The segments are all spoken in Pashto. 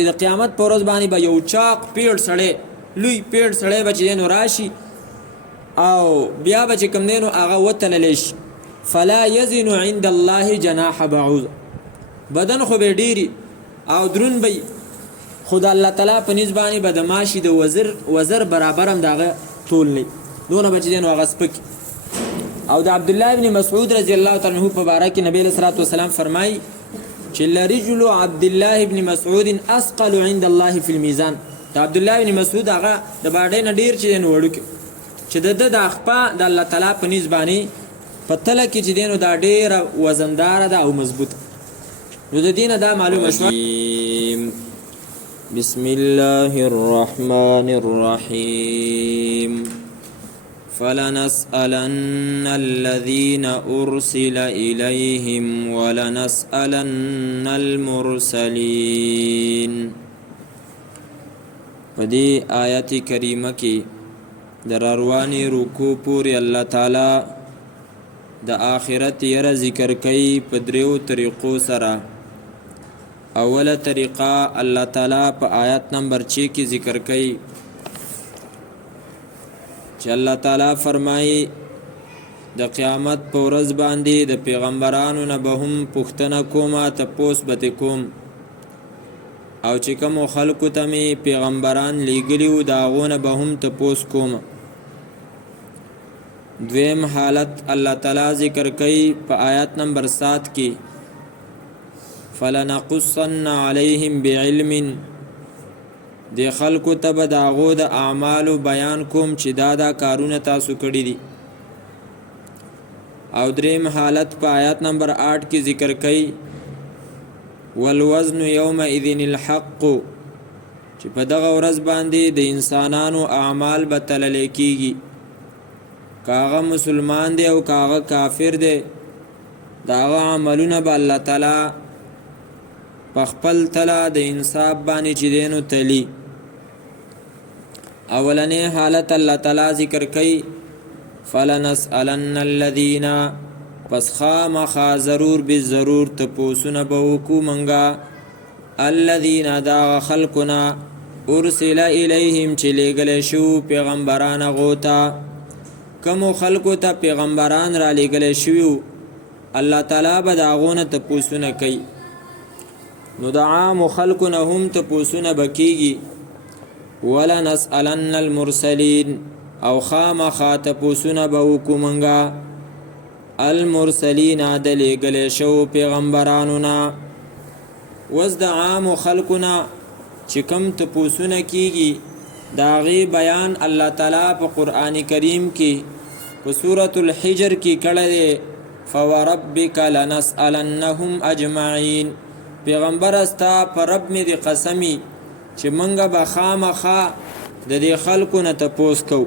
چې د قیامت په ورځ باندې به یو چاق پیړ سړی لوی پیړ سړی به چې دی نو راشي او بیا به چې کوم دی نو هغه وتللی شي فلا یزن عند الله جناح بعوض بدن خو به ډیري او درون به خو د الله تعالی په نسبت باندې به د ماشي د وزر برابر هم دغه طول نه دونه به چې دی نو هغه سپک او د عبد الله ابن مسعود رضی الله تعالی عنہ په باره کې نبی صلی الله علیه وسلم فرمایي چې لرجل عبد الله ابن مسعود اثقل عند الله في الميزان د عبد الله ابن مسعود هغه د باډې نه ډیر چې نو وړوکی چې د اخپا د الله تعالی په نسبت باندې په تله کې چې دینو دا ډیر وزندار ده او مضبوط نو د دینه دا معلومه شو بسم الله الرحمن الرحيم فلنسألن الذين أرسل إليهم ولنسألن المرسلين فدي آیت کریمه کې در اروانی رکوع پوری الله تعالی د آخرت یره ذکر کوي په دریو طریقو سره اوله طریقه الله تعالی په آیت نمبر 6 کې ذکر کوي چې الله تعالی فرمایي د قیامت په ورځ باندې د پیغمبرانو نه به هم پوښتنه کومه تپوس به کوم او چې کوم خلکو ته مې پیغمبران لیږلي وو د هغو نه به هم تپوس کوم دویم حالت الله تعالی ذکر کوي په آیت نمبر 7 کې فلنقصن علیهم بعلم د خلکو ته به د هغو د اعمالو بیان کوم چې دا کارونه تاسو کړي دي او دریم حالت په آیت نمبر 8 کې ذکر کوي والوزن یومئذ الحق چې په دغه ورځ باندې د انسانانو اعمال به تللی کیږي کاغه مسلمان دی او کاغه کافر دی داغه عملونه به الله تعالی په خپل تله د انصاف باندې چې دینو تلی اولنې حالت الله تعالی ذکر کوي فلنسألن الذين پس خامخا ضرور بالضرور تپوسونه به وکو منګه الذين دا خلقنا ارسل الیهم چې لېږلی شو پیغمبران غوتا کمو خلقو ته پیغمبران را لېږلی شوي الله تعالی به د هغو نه تپوسونه کوي نو د عامو خلقو نه هم تپوسونه به کېږي ولنسألن المرسلین او خامخا تپوسونه به وکو منګه المرسلین د لېږلی شوو پیغمبرانو نه اوس د عامو خلقو نه چې کوم تپوسونه کېږي د هغې بیان الله تعالی په قرآن کریم کې په سورة الحجر کې کړی دی فوربک لنسألنهم اجمعین پیغمبر استا پر رب می دی قسمی چې منګه به خامخا د دې خلکو نه تپوس کو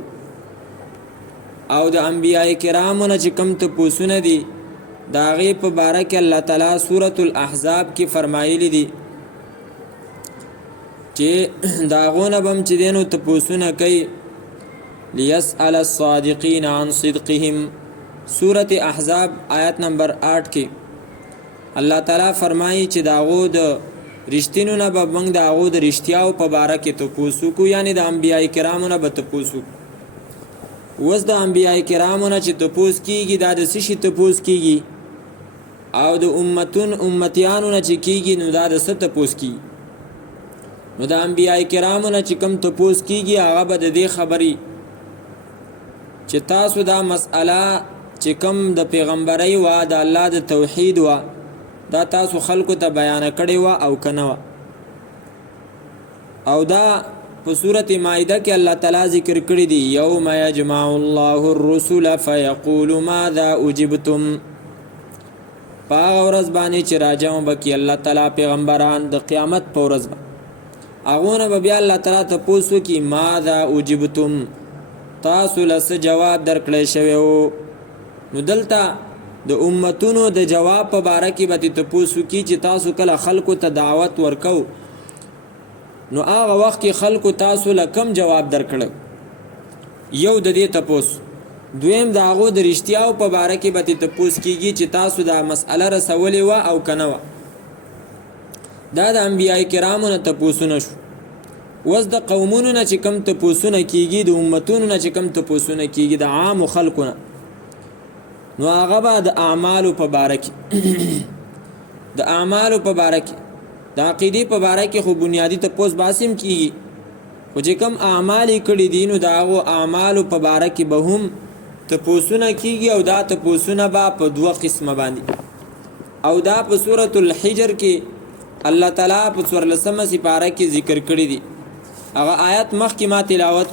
او د انبیاء کرامو نه چې کوم تپوسونه دي د هغې په باره کې الله تعالی سورة الاحزاب کې فرمایلی دي چې د هغو نه به هم چې دی نو تپوسونه کوي لیسأل الصادقین عن صدقهم سورة احزاب آیت نمبر 8 کې الله تعالی فرمایي چې د هغو د رښتینو نه به موږ د هغو د رښتیاو په باره کې تپوس وکړو یعنې د انبیاء کرامو نه به تپوس وکړو اوس د انبیاء کرامو نه چې تپوس کېږي دا د څه شي تپوس کېږي او د امتیانو نه چې کېږي نو دا د څه تپوس کېږي نو د انبیاء کرامو نه چې کوم تپوس کېږي هغه به د دې خبرې چې تاسو دا مسئله چې کوم د پیغمبرۍ وه د الله د توحید وه دا تاسو خلکو ته بیانه کړې وه او که نه وه او دا په سورة مائده کې الله تعالی ذکر کړی دی یوم یجمع الله الرسل فیقول ماذا اجبتم په هغه ورځ باندې چې راجمع به کړي الله تعالی پیغمبران د قیامت په ورځ به هغو نه به بیا الله تعالی تپوس وکړي ماذا اجبتم تاسو له څه جواب درکړی شوی و نو دلته د امتونو د جواب په باره کې به تپوس وکړي چې تاسو کله خلکو ته دعوت ورکو نو هغه وخت کې خلکو تاسو له کم جواب درکړو یو د دې تپوس دویم د هغو د رښتیاو په باره کې به تپوس کېږي چې تاسو دا مسئله رسولې وه او که نه وه دا د انبیاء کرامو نه تپوسونه شو. وس د قومونو نه چې کم تپوسونه کیږي، د امتونو نه چې کم تپوسونه کیږي، د عام خلکو نه، نو هغه به د اعمالو په باره کې د اعمالو په باره کې د عقیدې په باره کې خو بنیادي تپوس باسم کیږي، خو چې کم اعمال یې کړي دي نو د هغو اعمالو په باره کې به هم تپوسونه کیږي، او دا تپوسونه به په دوه قسمه باندې، او دا په سورة الحجر کې الله تعالی په 14مه سپاره کې ذکر کړی دي. هغه آیت مخکې ما تلاوت.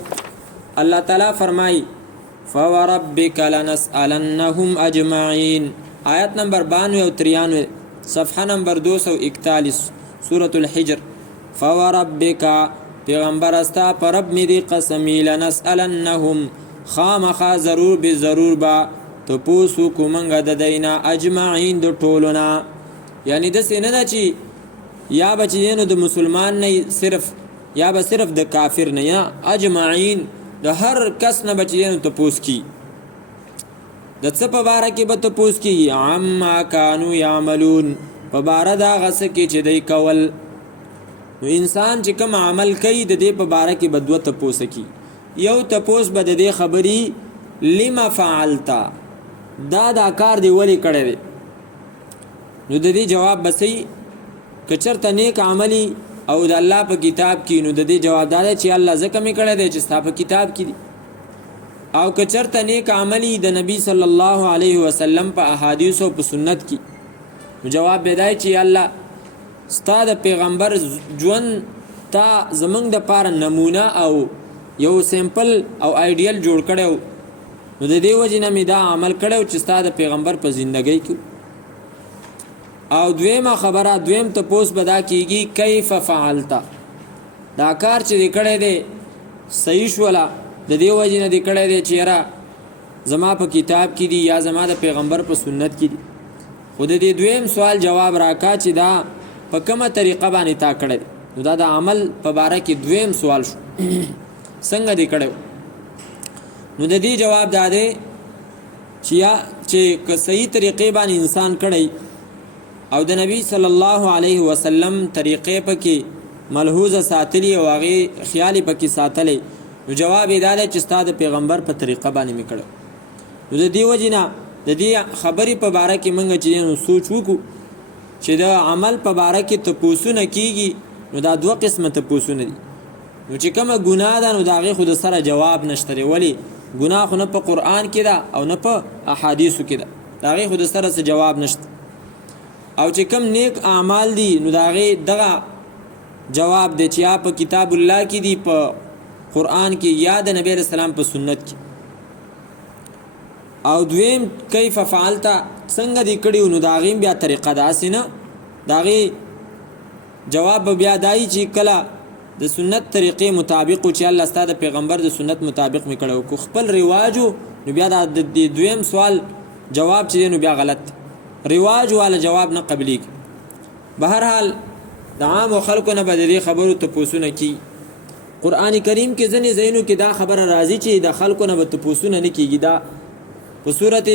الله تعالی فرمایي فوربک لنسألنهم اجمعین، آیت نمبر 92 او 93، صفحه نمبر 241 سورة الحجر. فوربک پیغمبر استا پر رب می دی قسمی لنسألنهم خامخا ضرور به ضرور با تپوسو کومنګ د دینا اجمعین د ټولنا، یعنی د سینه نه چی یا بچینو د مسلمان نه صرف یا به صرف د کافر نه، یا اجمعین د هر کس نه بچینو تپوس کی. د څه په باره کې به تپوس کی؟ عما کانوا یعملون، په باره دا غسه کې چې دی کول. نو انسان چې کوم عمل کوي د دې په باره کې به دوه تپوس کی. یو تپوس به د دې خبري لما فعلتا، دا کار دی ولی کړی دی، نو د دې جواب بسې که چېرته نیک عملی او د الله په کتاب کې، نو د دې جواب دا دی چې الله ځکه مې کړی دی چې ستا په کتاب کې دی. او که چېرته نیک عملی د نبی صلی الله علیه وسلم په احادیثو په سنت کې، نو جواب به دی چې الله ستا د پیغمبر ژوند تا زمونږ د پاره نمونه او یو سیمپل او آیډیل جوړ کړو، نو د دې وجې نه مې دا عمل کړو چې ستا د پیغمبر په زندګۍ کې. او دویمه خبره، دویم تپوس به دا کیږي کیف فعلتا، دا کار چې دې کړی دی صحیح شوله، د دې وجې نه دې کړی دی چې یاره زما په کتاب کې دي یا زما د پیغمبر په سنت کې دي. خو د دې دویم سوال جواب راکا چې دا په کومه طریقه باندې تا کړی دی، نو دا د عمل په باره کې دویم سوال شو څنګه دې کړی. نو د دې جواب دا دی چې که صحیح طریقې باندې انسان کړی او د نبی صلی الله علیه وسلم طریقې پکې ملحوظه ساتلی او هغې خیالې پکې ساتلی، نو جواب یې دا دی چې ستا د پیغمبر په طریقه باندې مې کړی. نو د دې وجې نه د دې خبرې په باره کې موږ چې نو سوچ وکړو چې د عمل په باره کې تپوسونه کیږي، نو دا دوه قسمه تپوسونه دي. نو چې کومه ګناه ده نو د هغې خو د سره جواب نشته دی، ولې ګناه خو نه په قرآن کې ده او نه په احادیثو کې ده، د هغې خو د سره څه جواب نشته. او چې کم نیک اعمال دي نو د هغې دغه جواب دی چې یا په کتاب الله کې دي، په قرآن کې، یا د نبی علیہ السلام په سنت کې. او دویم کیف فعلتا، څنګه دې کړي، نو د هغې بیا طریقه داسې نه، د هغې جواب بیا دای چې کله د سنت طریقې مطابق چې الله ستا د پیغمبر د سنت مطابق مې کړی، کو خپل رواجو، نو بیا د دویم سوال جواب چې دی نو بیا غلط دی، رواج والا جواب نه قبلیږي. بهرحال د عامو خلکو نه به د دې خبرو تپوسونه کی. قرآن کریم کې ځینې ځایونو کې دا خبره راځي چې د خلکو نه به تپوسونه نه کیږي. دا په سورت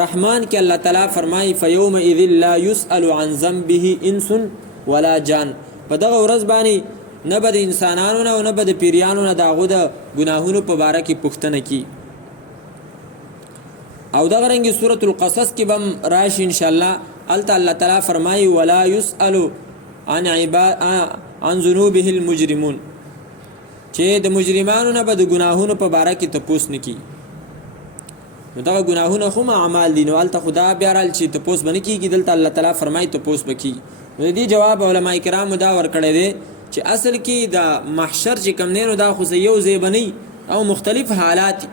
رحمان کې الله تعالی فرمایي فیومئذ لا یسأل عن ذنبه انس ولا جان، په دغه ورځ باندې نه به د انسانانو نه او نه به د پیریانو نه د هغو د ګناهونو په باره کې پوښتنه کی. او دغه رنګې سورة القصص کې به هم راشي انشاءالله، هلته الله تعالی فرمایي ولا یسأل عن ذنوبه المجرمون، چې د مجرمانو نه به د ګناهونو په باره کې تپوس نه کی. نو دغه ګناهونه خو اعمال دي، نو هلته خدا بیا رال چې تپوس به نه کېږي، دلته الله تعالی فرمایي تپوس به کېږي. نو د دې جواب علما کرامو دا ورکړی دی چې اصل کې د محشر چې کوم دی نو دا خو یو ځای به نه او مختلف حالات،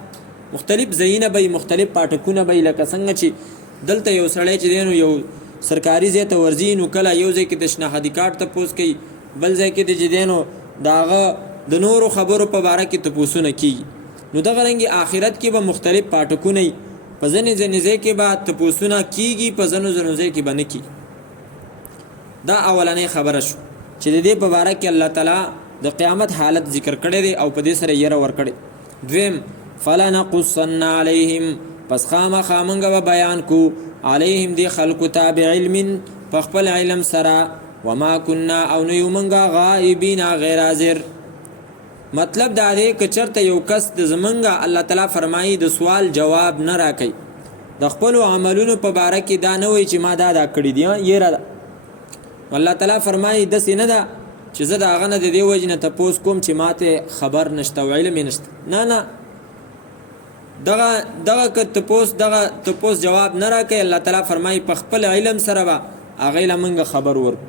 مختلف ځایونه به مختلف پاټکونه به، لکه څنګه چې دلته یو سړی چې دی نو یو سرکاري ځای ته ورځي، نو کله یو ځای کې د شناختی کارت تپوس کوي، بل ځای کې چې دی نو د هغه د نورو خبرو په باره کې تپوسونه کېږي. نو دغه رنګې آخرت کې به مختلف پاټکونه وي، په ځینې ځای کې به تپوسونه کېږي، په ځینو ځای کې به نه کېږي. دا اولنۍ خبره شو چې د دې په باره کې الله تعالی د قیامت حالت ذکر کړی دی او په دې سره یره ورکړی. دویم فلنقصن علیهم، پس خامخا موږ به بیان کو علیهم دی خلکو ته بعلم، په خپل علم سره، وما كنا او نه یو منګه غائبین غیر حاضر. مطلب دا دی که چرته یو کس د زمنګه الله تعالی فرمایي د سوال جواب نه راکړي د خپل عملونو په باره کې دا نه وایي چې ما دا کړی دی یره ده. الله تعالی فرمایي داسې نه ده چې زه د هغه نه د دې وجې نه تپوس کوم چې ماته خبر نشته او علم یې نشته. نه دغه که تپوس جواب نه راکړي الله تعالی فرمایي په خپل علم سره به هغې له موږ خبر ورکړو.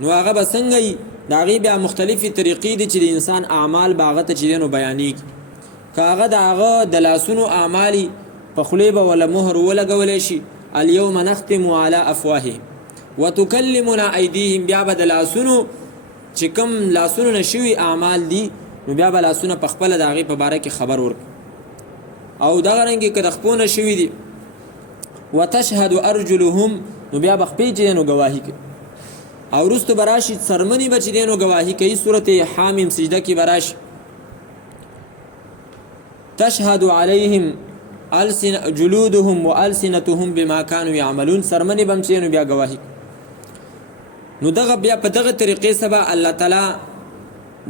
نو هغه به څنګه وي؟ د هغې بیا مختلفې طریقې دي چې د انسان اعمال به هغه ته چې دی نو بیانېږي. که هغه د هغه د لاسونو اعمالي په خولې به وله مهر ولګولی شي الیوم نختم علی افواههم وتکلمنا ایدیهم، بیا به د لاسونو چې کوم لاسونو نه شوي اعمال دي نو بیا به لاسونه په خپله د هغې په باره کې خبر ورکړي. او دغه رنګې که د خپو نه شوي دي وتشهد ارجلهم نو بیا به خپې چې دی نو ګواهي کوي. او وروسته به راشي څرمنې به چې دی نو ګواهي کوي. صورت حامیم سجده کې به راشي تشهد علیهم جلودهم والسنتهم بما كانوا يعملون، څرمنې به هم چې نو بیا ګواهي. نو دغه بیا په دغه طریقې سبا الله تعالی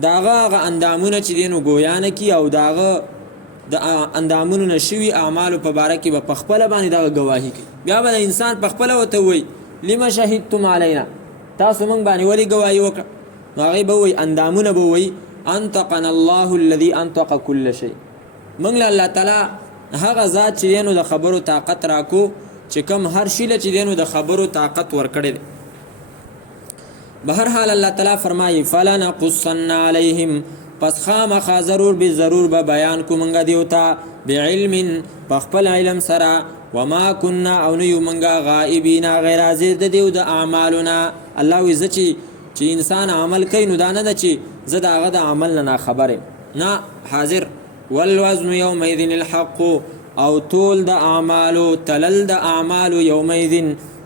د هغه اندامونه چې دی نو ګویا نه کي او د هغه د اندامونو نه شوي اعمالو په باره کې به په خپله باندې دغه ګواهي کوي. بیا به د انسان په خپله ورته ووایي لما شهدتم علینا، تاسو موږ باندې ولې ګواهي وکړه؟ نو هغې به ووایي اندامونه به ووایي انطقنا الله الذي انطق كل شيء، موږ له الله تعالی هغه ذات چې دی نو د خبرو طاقت راکو چې کوم هر شي له چې دی نو د خبرو طاقت ورکړی دی. بهرحال الله تعالی فرمایي فلنقصن علیهم، پس خامخا ضرور به بیان کو منګه دیو ته بعلم په خپل علم سره وما كنا او نه یو منګه غائبین غیر حاضر د دیو د اعمالنا. الله وی چې انسان عمل کوي نو دا نه ده چې زه د هغه د عمل نه خبر نه حاضر. والوزن یومئذ الحق، او طول د اعمالو تلل د اعمالو یومئذ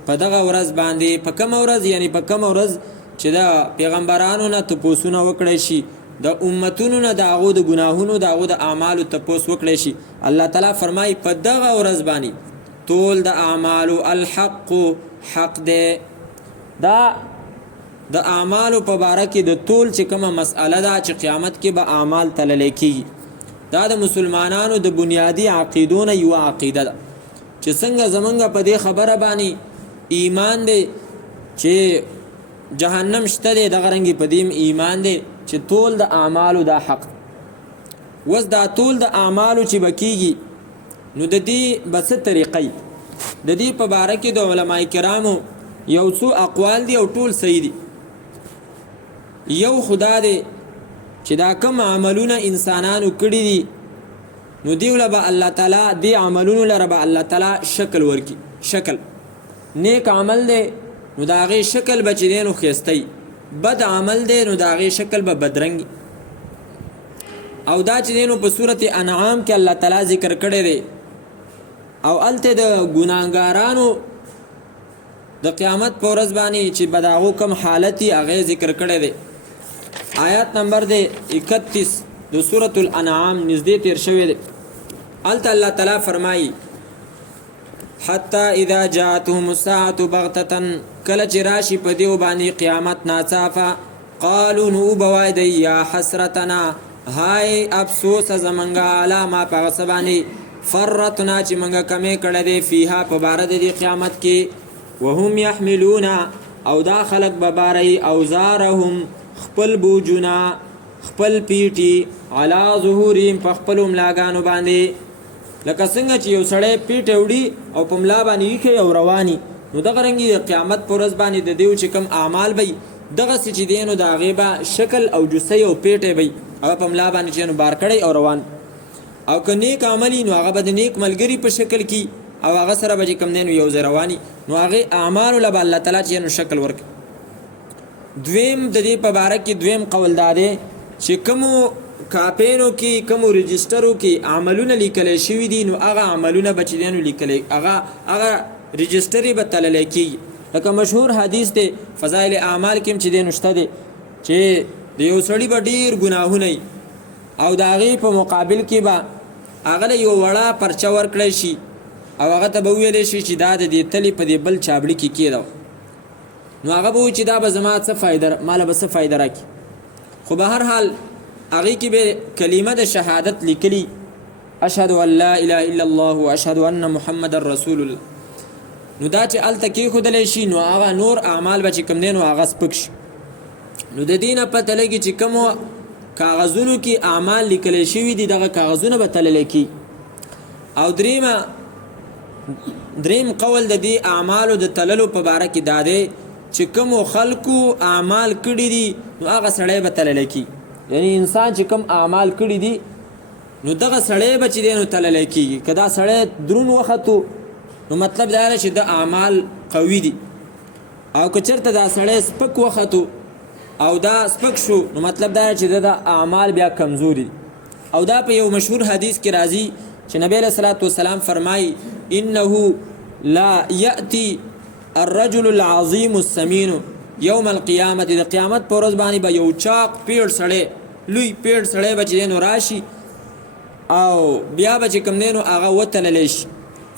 په دغه ورځ باندې. په کومه ورځ؟ یعنی په کومه ورځ چې د پیغمبرانو نه تپوسونه وکړی شي، د امتونو نه د هغو د ګناهونو د هغو د اعمالو تپوس وکړی شي. الله تعالی فرمایي په دغه ورځ باندې طول د اعمالو الحق حق دی. دا د اعمالو په باره کې د طول چې کومه مسئله ده چې قیامت کې به اعمال تللی کېږي، دا د مسلمانانو د بنیادي عقیدو نه یوه عقیده ده چې څنګه زمونږ په دې خبره باندې ایمان دی چې جهنم شته دی، دغه رنګې په دې ایمان دی چې طول د اعمالو دا حق. وس دا طول د اعمالو چې به کېږي نو د دې به څه طریقې؟ د دې په باره کې د علماء کرامو یو څو اقوال دي او ټول صحیح دي. یو خدا دی چې دا کوم عملونه انسانانو کړي دي نو دیو له به الله تعالی دې عملونو لره به الله تعالی شکل ورکي. شکل نیک عمل دی نو د هغې شکل به چې دی نو ښایسته، بد عمل دی نو د هغې شکل به بدرنګي. او دا چې دی نو په صورت انعام کې الله تعالی ذکر کړی دی. او هلته د ګناهګارانو د قیامت په ورځ باندې چې به د هغو کوم حالت یې هغې ذکر کړی دی. آیات نمبر دی 31 د سورة الانعام نزدې تیر شوی دی. هلته الله تعالی فرمایي حتی اذا جاءتهم الساعة بغتة، کله چې راشي په دیو باندې قیامت ناڅاپه، قالو نو وبوایي دی یا حسرتنا، هاي افسوس زمنګه علی ما په هغه څه باندې فرطنا چې موږ کمې کړی دی فیها په باره د دې قیامت کې. وهم یحملون، او دا خلق به بارئ اوزارهم خپل بوجونه خپل پیټي علی ظهورهم په خپلو ملاګانو باندې. لکه څنګه چې یو سړی پیټ وړي او په ملا باندې ایښی او رواني، نو دغه رنګې د قیامت په ورځ باندې د دیو چې کوم اعمال به دغسې چې دی نو د هغې به شکل او جثه او پیټی به هغه په ملا باندې چې نو بار کړی او روان. او که نیک عملي نو هغه به د نیک ملګري په شکل کې او هغه سره به چې کوم دی نو یو ځای رواني، نو هغې اعمالو له به الله تعالی چې نو شکل ورکړي. دویم د دې په باره کې دویم قول دا دی چې کومو کاپینو کې کومو رجسټرو کې عملونه لیکلی شوي دي نو هغه عملونه به چې دی نو لیکلی هغه رجسټر به تللی کېږي. لکه مشهور حدیث دی فضایل اعمال کې هم چې دی نو شته دی چې د یو سړي به ډېر ګناهونه وي او د هغې په مقابل کې به هغه له یوه وړه پرچه ورکړی شي او هغه ته به وویلی شي چې دا د دې تلې په دې بل چابړي کې کېږده. نو هغه به وایي چې دا به زما څه فایده ماله به څه فایده راکړي. خو به هر حال هغې کې به کلمه د شهادت لیکلي اشهد ان لا اله الا الله و اشهد ان محمد رسول الله. نو دا چې هلته کېښودلی شي نو هغه نور اعمال به چې کوم دی نو هغه سپک شي. نو د دې نه پته لګي چې کومو کاغذونو کې اعمال لیکلی شوي دي دغه کاغذونه به تللی کي. او دریم قول د دې اعمالو د تللو په باره کې دا دی چې کومو خلکو اعمال کړي دي نو هغه سړی به تللی کي. یعنی انسان چې کوم اعمال کړي دي نو دغه سړی به چې دی نو تللی کېږي. که دا سړی درون وختو نو مطلب دا دی چې د اعمال قوي دي، او که چېرته دا سړی سپک وختو او دا سپک شو نو مطلب دا دی چې د اعمال بیا کمزوري دي. او دا په یو مشهور حدیث کې راځي چې نبی علیه الصلاة والسلام فرمایي انه لا یأتی الرجل العظیم السمین یوم القیامت، د قیامت په ورځ باندې به یو چاق پیړ سړی لوی پیړ سړی به چې دی نو راشي او بیا به چې کوم دی نو هغه وتللی شي.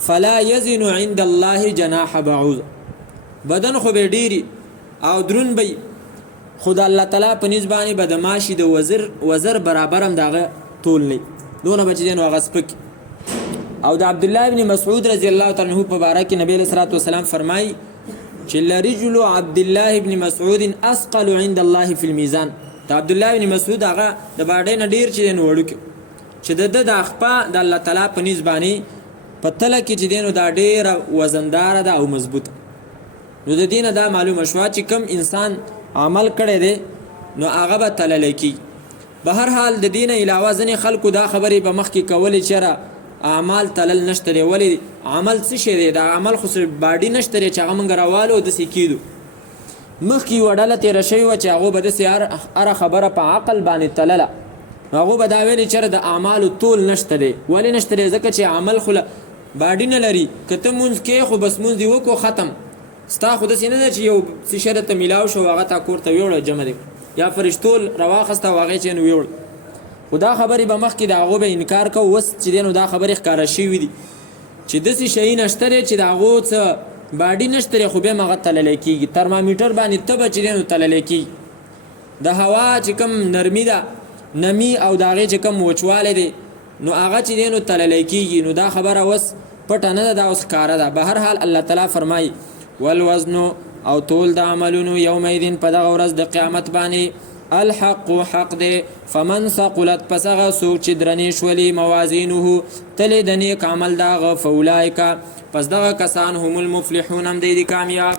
فلا یزن عند الله جناح بعوض، بدن خو به ډیري او درون به خو د الله تعالی په نسبت باندې به د ماشي د وزر برابر هم د هغه طول نه دونه به چې دی نو هغه سپک. او د عبدالله ابن مسعود رضی الله تعالی عنه په باره کې نبی علیه الصلاة والسلام فرمایي چې لرجل عبدالله ابن مسعود اثقل عند الله فی المیزان. د عبدالله ابن مسعود هغه د باډۍ نه ډیر چې دی نو وړوکی چې د د خپه د الله تعالی په نسبت باندې په تله کې چې دی نو دا ډیره وزنداره ده او مضبوطه. نو د دې نه دا معلومه شوه چې کوم انسان عمل کړی دی نو هغه به تللی کېږي. به هر حال د دې نه علاوه ځینې خلکو دا خبرې په مخکې کولې چېرې اعمال تلل نشته دی. ولې عمل څه شی دی؟ دا عمل خو صرف باډي نشته دی چې هغه موږ راوالو او داسې کېدو. مخکې یوه ډله تېره شوې وه چې هغو به داسې هره خبره په عقل باندې تلله. هغو به دا ویلې چېرې د اعمالو طول نشته دی. ولې نشته دی؟ ځکه چې عمل خو باډي نه لري. که ته مونځ کې خو بس مونځ دې وکړو ختم، ستا خو داسې نه ده چې یو څه شی درته میلاو شو هغه تا کور ته ویوړه جمع دی یا فرشتو راواخسته او هغې چې نو ویوړه. خو دا خبرې به مخکې د هغو به انکار کوو. اوس چې دی نو دا خبرې ښکاره شوي دي چې داسې شی نشته دی چې د هغو څه باډي نشته دی خو بیا هم هغه تللی کېږي. ترمامیټر باندې ته به چې دی نو تللی کېږي. د هوا چې کوم نرمي ده نمی او د هغې چې کوم وچوالی دی نو هغه چې دی نو تللی کېږي. نو دا خبره اوس پټه نه ده، دا اوس ښکاره ده. به هر حال الله تعالی فرمایي والوزن او طول د عملونو یومئذ په دغه ورځ د قیامت باندې الحق حق دی. فمن ثقلت پس هغه څوک چې درنې شولې موازینه تلې د نیک عمل د هغه فاولئک پس دغه کسان هم المفلحون هم دی کامیاب.